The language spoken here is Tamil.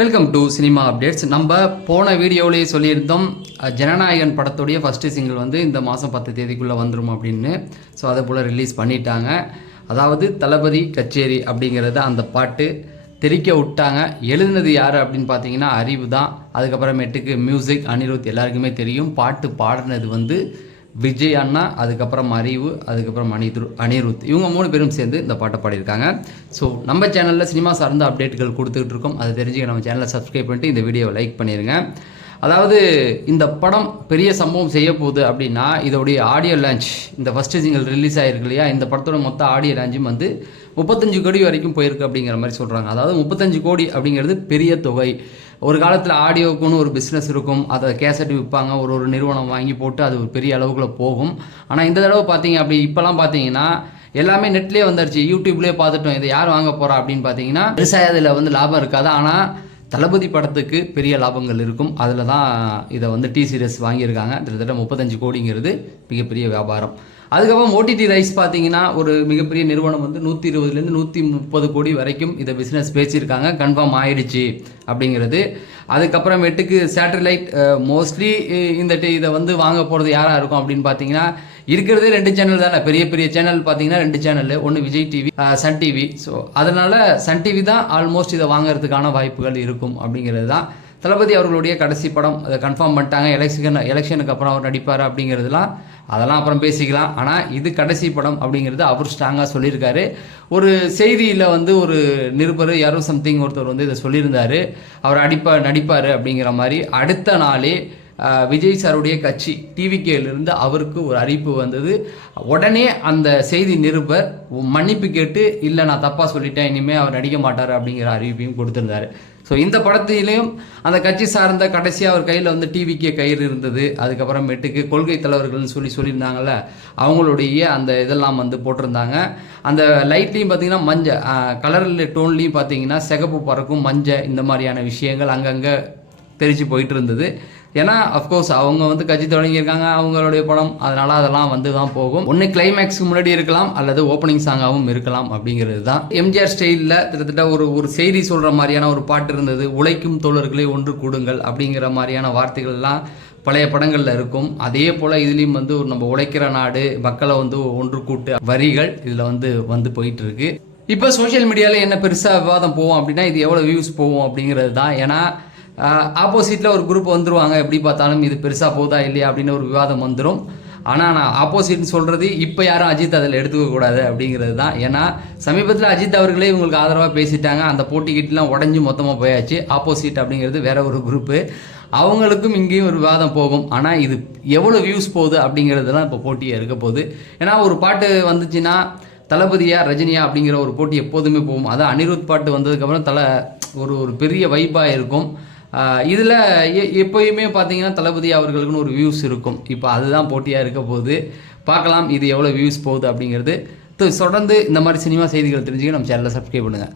வெல்கம் டு சினிமா அப்டேட்ஸ் நம்ம போன வீடியோவிலேயே சொல்லியிருந்தோம் ஜனநாயகன் படத்துடைய ஃபஸ்ட்டு சிங்கிள் வந்து இந்த மாதம் பத்து தேதிக்குள்ளே வந்துடும் அப்படின்னு. ஸோ அதை போல் ரிலீஸ் பண்ணிட்டாங்க. அதாவது தளபதி கச்சேரி அப்படிங்கிறத அந்த பாட்டு தெரிக்க விட்டாங்க. எழுதுனது யார் அப்படின்னு பார்த்தீங்கன்னா அறிவு தான் அதுக்கப்புறமேட்டுக்கு மியூசிக் அனிருத் எல்லாருக்குமே தெரியும். பாட்டு பாடினது வந்து விஜய் அண்ணா அதுக்கப்புறம் அறிவு அதுக்கப்புறம் அனிரு அனிருத். இவங்க மூணு பேரும் சேர்ந்து இந்த பாட்டை பாடியிருக்காங்க. ஸோ நம்ம சேனலில் சினிமா சார்ந்த அப்டேட்டுகள் கொடுத்துக்கிட்டு இருக்கோம். அதை தெரிஞ்சுக்க நம்ம சேனலை சப்ஸ்கிரைப் பண்ணிட்டு இந்த வீடியோவை லைக் பண்ணிடுங்க அதாவது இந்த படம் பெரிய சம்பவம் செய்ய போகுது அப்படின்னா இதோடைய ஆடியோ லான்ச் இந்த ஃபஸ்ட்டு சிங்கிள் ரிலீஸ் ஆகிருக்கு இல்லையா? இந்த படத்தோட மொத்த ஆடியோ லான்ச்சும் வந்து முப்பத்தஞ்சு கோடி வரைக்கும் போயிருக்கு அப்படிங்கிற மாதிரி சொல்கிறாங்க அதாவது முப்பத்தஞ்சு கோடி அப்படிங்கிறது பெரிய தொகை. ஒரு காலத்தில் ஆடியோக்குன்னு ஒரு பிஸ்னஸ் இருக்கும். அதை கேசட் விற்பாங்க ஒரு ஒரு நிறுவனம் வாங்கி போட்டு அது ஒரு பெரிய அளவுக்குள்ளே போகும். ஆனால் இந்த தடவை பார்த்தீங்க அப்படி இப்போலாம் பார்த்தீங்கன்னா எல்லாமே நெட்லேயே வந்துருச்சு. யூடியூப்லேயே பார்த்துட்டோம் இதை யார் வாங்க போகிறா அப்படின்னு பார்த்தீங்கன்னா பெருசாக அதில் வந்து லாபம் இருக்காது. ஆனால் தளபதி படத்துக்கு பெரிய லாபங்கள் இருக்கும். அதில் தான் இதை வந்து டி சீரியஸ் வாங்கியிருக்காங்க. கிட்டத்தட்ட முப்பத்தஞ்சு கோடிங்கிறது மிகப்பெரிய வியாபாரம். அதுக்கப்புறம் ஓடிடி ரைஸ் பார்த்தீங்கன்னா ஒரு மிகப்பெரிய நிறுவனம் வந்து நூற்றி இருபதுலேருந்து நூற்றி முப்பது கோடி வரைக்கும் இதை பிஸ்னஸ் பேசியிருக்காங்க. கன்ஃபார்ம் ஆயிடுச்சு அப்படிங்கிறது. அதுக்கப்புறமேட்டுக்கு சேட்டலைட் மோஸ்ட்லி இந்த இதை வந்து வாங்க போகிறது யாராக இருக்கும் அப்படின்னு பார்த்தீங்கன்னா இருக்கிறதே ரெண்டு சேனல் தானே. பெரிய பெரிய சேனல் பார்த்தீங்கன்னா ரெண்டு சேனல் ஒன்று Vijay TV Sun TV so அதனால் சன் டிவி தான் ஆல்மோஸ்ட் இதை வாங்குறதுக்கான வாய்ப்புகள் இருக்கும் அப்படிங்கிறது தான். தளபதி அவர்களுடைய கடைசி படம் அதை கன்ஃபார்ம் பண்ணிட்டாங்க. எலெக்ஷன் எலெக்ஷனுக்கு அப்புறம் அவர் நடிப்பார் அப்படிங்கிறதுலாம் அதெல்லாம் அப்புறம் பேசிக்கலாம். ஆனால் இது கடைசி படம் அப்படிங்கிறது அவர் ஸ்ட்ராங்காக சொல்லியிருக்காரு. ஒரு செய்தியில் வந்து ஒரு நிருபர் யாரோ சம்திங் ஒருத்தர் வந்து இதை சொல்லியிருந்தார். அவர் அடிப்பா நடிப்பார் அப்படிங்கிற மாதிரி. அடுத்த நாளே விஜய் சாருடைய கட்சி டிவிகேலிருந்து அவருக்கு ஒரு அறிவிப்பு வந்தது. உடனே அந்த செய்தி நிருபர் மன்னிப்பு கேட்டு இல்லை நான் தப்பாக சொல்லிட்டேன். இனிமேல் அவர் நடிக்க மாட்டார் அப்படிங்கிற அறிவிப்பையும் கொடுத்துருந்தாரு. ஸோ இந்த படத்திலையும் அந்த கட்சி சார்ந்த கடைசியாக அவர் கையில் வந்து டிவிக்கே கயிறு இருந்தது. அதுக்கப்புறமேட்டுக்கு கொள்கை தலைவர்கள்னு சொல்லி சொல்லியிருந்தாங்கல்ல அவங்களுடைய அந்த இதெல்லாம் வந்து போட்டிருந்தாங்க. அந்த லைட்லேயும் பார்த்தீங்கன்னா மஞ்சள் கலரில் டோன்லேயும் பார்த்தீங்கன்னா சிகப்பு பறக்கும் மஞ்சள் இந்த மாதிரியான விஷயங்கள் அங்கங்கே தெரிஞ்சு போயிட்டு இருந்தது. ஏன்னா அஃப்கோர்ஸ் அவங்க வந்து கட்சி தொடங்கியிருக்காங்க அவங்களுடைய படம். அதனால அதெல்லாம் வந்து தான் போகும். ஒன்று கிளைமேக்ஸ்க்கு முன்னாடி இருக்கலாம் அல்லது ஓப்பனிங் சாங்காகவும் இருக்கலாம் அப்படிங்கிறது தான். எம்ஜிஆர் ஸ்டைலில் கிட்டத்தட்ட ஒரு ஒரு செய்தி சொல்கிற மாதிரியான ஒரு பாட்டு இருந்தது. உழைக்கும் தோழர்களை ஒன்று கூடுங்கள் அப்படிங்கிற மாதிரியான வார்த்தைகள்லாம் பழைய படங்களில் இருக்கும். அதே போல் இதுலேயும் வந்து ஒரு நம்ம உழைக்கிற நாடு மக்களை வந்து ஒன்று கூட்டு வரிகள் இதில் வந்து வந்து போயிட்டுருக்கு. இப்போ சோஷியல் மீடியாவில் என்ன பெருசாக விவாதம் போவோம் அப்படின்னா இது எவ்வளோ வியூஸ் போகும் அப்படிங்கிறது தான். ஏன்னா ஆப்போசிட்டில் ஒரு குரூப் வந்துருவாங்க. எப்படி பார்த்தாலும் இது பெருசாக போதா இல்லையா அப்படின்னு ஒரு விவாதம் வந்துடும் ஆனால் நான் ஆப்போசிட்னு சொல்கிறது இப்போ யாரும் அஜித் அதில் எடுத்துக்க கூடாது அப்படிங்கிறது தான். ஏன்னா சமீபத்தில் அஜித் அவர்களே இவங்களுக்கு ஆதரவாக பேசிட்டாங்க. அந்த போட்டிக்கிட்டலாம் உடஞ்சி மொத்தமாக போயாச்சு. ஆப்போசிட் அப்படிங்கிறது வேற ஒரு குரூப்பு. அவங்களுக்கும் இங்கேயும் ஒரு விவாதம் போகும். ஆனால் இது எவ்வளோ வியூஸ் போகுது அப்படிங்கிறதுலாம் இப்போ போட்டியாக இருக்க போகுது. ஏன்னா ஒரு பாட்டு வந்துச்சுன்னா தளபதியா ரஜினியா அப்படிங்கிற ஒரு போட்டி எப்போதுமே போகும். அதான் அனிருத் பாட்டு வந்ததுக்கப்புறம் தலை ஒரு ஒரு பெரிய வைப்பாக இருக்கும். இதில் எப்போயுமே பார்த்தீங்கன்னா தளபதி அவர்களுக்குன்னு ஒரு வியூஸ் இருக்கும். இப்போ அதுதான் போட்டியாக இருக்க போகுது. பார்க்கலாம் இது எவ்வளோ வியூஸ் போகுது அப்படிங்கிறது. தொடர்ந்து இந்த மாதிரி சினிமா செய்திகள் தெரிஞ்சுக்க நம்ம சேனலை சப்ஸ்கிரைப் பண்ணுங்கள்